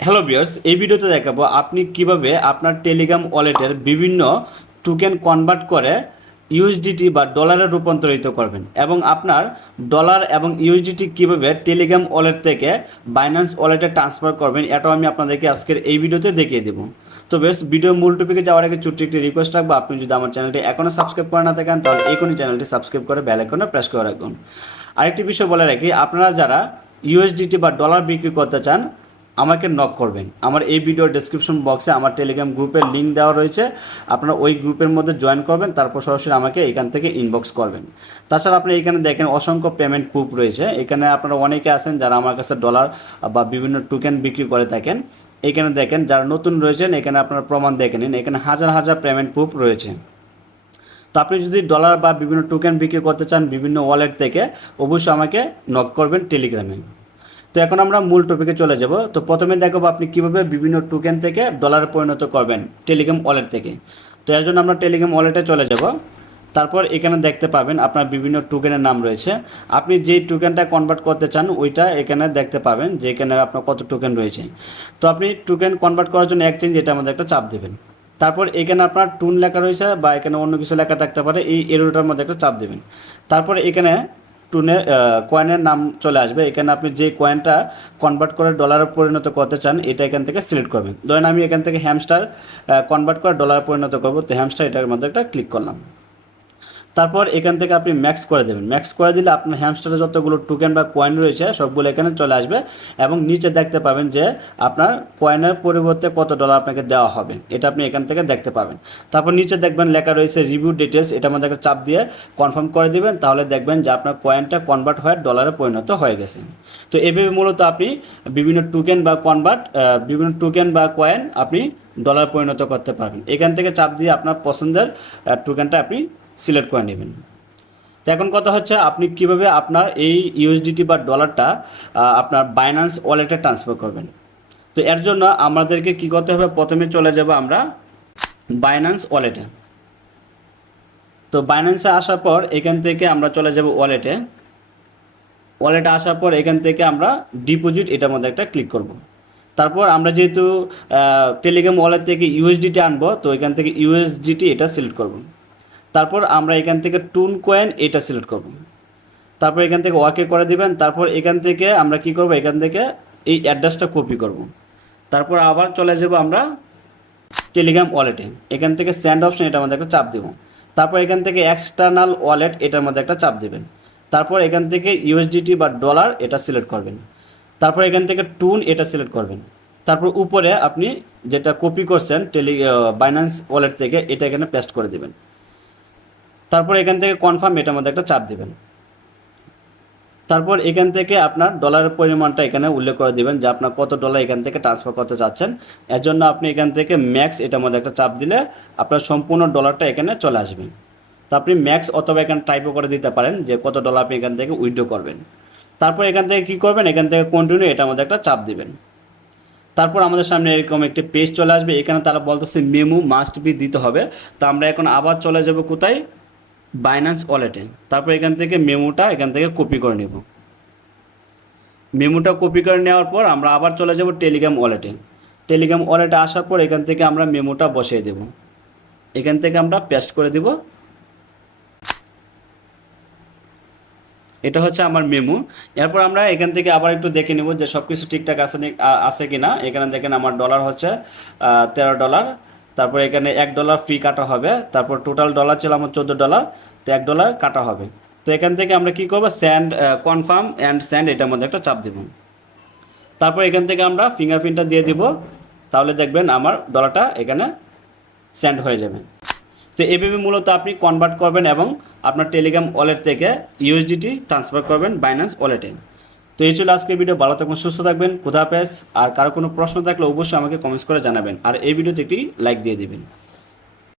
Hello viewers, এই ভিডিওতে দেখাবো আপনি কিভাবে আপনার টেলিগ্রাম ওয়ালেটের বিভিন্ন টোকেন কনভার্ট করে ইউএসডিটি বা ডলারে রূপান্তরিত করবেন এবং আপনার ডলার এবং ইউএসডিটি কিভাবে টেলিগ্রাম ওয়ালেট থেকে বাইন্যান্স ওয়ালেটে ট্রান্সফার করবেন, এটাও আমি আপনাদেরকে আজকের এই ভিডিওতে দেখিয়ে দেবো। তো বেশ, ভিডিও মূল টপিকে যাওয়ার আগে ছোট্ট একটি রিকোয়েস্ট রাখবো, আপনি যদি আমার চ্যানেলটি এখনও সাবস্ক্রাইব করে না থাকেন তাহলে এখনই চ্যানেলটি সাবস্ক্রাইব করে বেল আইকনে প্রেস করে রাখুন। আরেকটি বিষয় বলে রাখি, আপনারা যারা ইউএসডিটি বা ডলার বিক্রি করতে চান আমাকে নক করবেন। আমার এই ভিডিওর ডেসক্রিপশন বক্সে আমার টেলিগ্রাম গ্রুপের লিঙ্ক দেওয়া রয়েছে, আপনারা ওই গ্রুপের মধ্যে জয়েন করবেন, তারপর সরাসরি আমাকে এখান থেকে ইনবক্স করবেন। তাছাড়া আপনি এখানে দেখেন অসংখ্য পেমেন্ট প্রুফ রয়েছে। এখানে আপনারা অনেকে আছেন যারা আমার কাছে ডলার বা বিভিন্ন টোকেন বিক্রি করে থাকেন। এখানে দেখেন যারা নতুন রয়েছেন এখানে আপনারা প্রমাণ দেখে নিন, এখানে হাজার হাজার পেমেন্ট প্রুফ রয়েছে। তো আপনি যদি ডলার বা বিভিন্ন টোকেন বিক্রি করতে চান বিভিন্ন ওয়ালেট থেকে, অবশ্যই আমাকে নক করবেন টেলিগ্রামে। তো এখন আমরা মূল টপিকে চলে যাব। তো প্রথমে দেখাবো আপনি কিভাবে বিভিন্ন টোকেন থেকে ডলারে পরিণত করবেন টেলিগ্রাম ওয়ালেট থেকে। তো এর জন্য আমরা টেলিগ্রাম ওয়ালেটে চলে যাব। তারপর এখানে দেখতে পাবেন আপনার বিভিন্ন টোকেনের নাম রয়েছে। আপনি যেই টোকেনটা কনভার্ট করতে চান ওইটা এখানে দেখতে পাবেন যে এখানে আপনার কত টোকেন রয়েছে। তো আপনি টোকেন কনভার্ট করার জন্য এক্সচেঞ্জ এটা আমাদের একটা চাপ দেবেন। তারপর এখানে আপনার টুন লেখা রয়েছে বা এখানে অন্য কিছু লেখা থাকতে পারে, এই এরোটার মধ্যে একটা চাপ দেবেন। তারপর এখানে টুনের কয়েনের নাম চলে আসবে। এখানে আপনি যে কয়েনটা কনভার্ট করে ডলারে পরিণত করতে চান এটা এখান থেকে সিলেক্ট করবেন। ধরেন আমি এখান থেকে হ্যামস্টার কনভার্ট করে ডলারে পরিণত করবো, তো হ্যামস্টার এটার মধ্যে একটা ক্লিক করলাম। তারপর এখান থেকে আপনি ম্যাক্স করে দেবেন। ম্যাক্স করে দিলে আপনার হ্যামস্টারে যতগুলো টোকেন বা কয়েন রয়েছে সবগুলো এখানে চলে আসবে এবং নিচে দেখতে পাবেন যে আপনার কয়েনের পরিবর্তে কত ডলার আপনাকে দেওয়া হবে, এটা আপনি এখান থেকে দেখতে পাবেন। তারপর নিচে দেখবেন লেখা রয়েছে রিভিউ ডিটেলস, এটার মধ্যে একটা চাপ দিয়ে কনফার্ম করে দিবেন, তাহলে দেখবেন যে আপনার কয়েনটা কনভার্ট হয়ে ডলারে পরিণত হয়ে গেছে। তো এভাবে মূলত আপনি বিভিন্ন টোকেন বা বিভিন্ন টোকেন বা কয়েন আপনি ডলার পরিণত করতে পারবেন। এখান থেকে চাপ দিয়ে আপনার পছন্দের টোকেনটা আপনি সিলেক্ট করে নেবেন। তো এখন কথা হচ্ছে আপনি কিভাবে আপনার এই ইউএসডিটি বা ডলারটা আপনার বাইন্যান্স ওয়ালেটে ট্রান্সফার করবেন। তো এর জন্য আমাদেরকে কি করতে হবে, প্রথমে চলে যাব আমরা বাইন্যান্স ওয়ালেটে। তো বাইন্যান্সে আসার পর এখান থেকে আমরা চলে যাব ওয়ালেটে। ওয়ালেটে আসার পর এখান থেকে আমরা ডিপোজিট এটার মধ্যে একটা ক্লিক করব। তারপর আমরা যেহেতু টেলিগ্রাম ওয়ালেট থেকে ইউএসডিটি আনবো, তো এখান থেকে ইউএসডিটি এটা সিলেক্ট করব। তারপর আমরা এখান থেকে টুন কয়েন এটা সিলেক্ট করব। তারপর এখান থেকে ওকে করে দিবেন। তারপর এখান থেকে আমরা কি করব, এখান থেকে এই অ্যাড্রেসটা কপি করব। তারপর আবার চলে যাব আমরা টেলিগ্রাম ওয়ালেটে। এখান থেকে সেন্ড অপশন এটার মধ্যে একটা চাপ দেব। তারপর এখান থেকে এক্সটার্নাল ওয়ালেট এটার মধ্যে একটা চাপ দেবেন। তারপর এখান থেকে ইউএসডিটি বা ডলার এটা সিলেক্ট করবেন। তারপর এখান থেকে টুন এটা সিলেক্ট করবেন। তারপর উপরে আপনি যেটা কপি করছেন বাইন্যান্স ওয়ালেট থেকে এটা এখানে পেস্ট করে দেবেন। তারপর এখান থেকে কনফার্ম এটার মধ্যে একটা চাপ দেবেন। তারপর এখান থেকে আপনার ডলারের পরিমাণটা এখানে উল্লেখ করে দিবেন যে আপনার কত ডলার এখান থেকে ট্রান্সফার করতে চাচ্ছেন। এর জন্য আপনি এখান থেকে ম্যাক্স এটার মধ্যে একটা চাপ দিলে আপনার সম্পূর্ণ ডলারটা এখানে চলে আসবে। তো আপনি ম্যাক্স অথবা এখানে টাইপও করে দিতে পারেন যে কত ডলার আপনি এখান থেকে উইথড্র করবেন। তারপর এখান থেকে কী করবেন, এখান থেকে কন্টিনিউ এটার মধ্যে একটা চাপ দিবেন। তারপর আমাদের সামনে এরকম একটি পেজ চলে আসবে। এখানে তারা বলতেছে মেমো মাস্ট বি দিতে হবে। তো আমরা এখন আবার চলে যাব কোথায়, বাইন্যান্স ওয়ালেটে। তারপর এখান থেকে মেমোটা এখান থেকে কপি করে নেব। মেমোটা কপি করে নেওয়ার পর আমরা আবার চলে যাব টেলিগ্রাম ওয়ালেটে। টেলিগ্রাম ওয়ালেটে আসার পর এখান থেকে আমরা মেমোটা বসিয়ে দেব। এখান থেকে আমরা পেস্ট করে দেব। এটা হচ্ছে আমার মেমো। এরপর আমরা এখান থেকে আবার একটু দেখে নেব যে সব কিছু ঠিকঠাক আছে কি না। এখানে দেখেন আমার ডলার হচ্ছে $13। তারপর এখানে $1 ফি কাটা হবে। তারপর টোটাল ডলার ছিল আমার $14, তো $1 কাটা হবে। তো এখান থেকে আমরা কি করব, সেন্ড কনফার্ম অ্যান্ড সেন্ড এটার মধ্যে একটা চাপ দেব। তারপর এখান থেকে আমরা ফিঙ্গারপ্রিন্টটা দিয়ে দিব, তাহলে দেখবেন আমার ডলারটা এখানে সেন্ড হয়ে যাবে। তো এভাবে মূলত আপনি কনভার্ট করবেন এবং আপনার টেলিগ্রাম ওয়ালেট থেকে ইউএসডিটি ট্রান্সফার করবেন বাইন্যান্স ওয়ালেটে। তো এই ছিল আজকের ভিডিও। ভালো থাকবেন, সুস্থ থাকবেন, খুদা হাফেজ। আর কারো কোনো প্রশ্ন থাকলে অবশ্যই আমাকে কমেন্টস করে জানাবেন আর এই ভিডিওতে একটি লাইক দিয়ে দিবেন।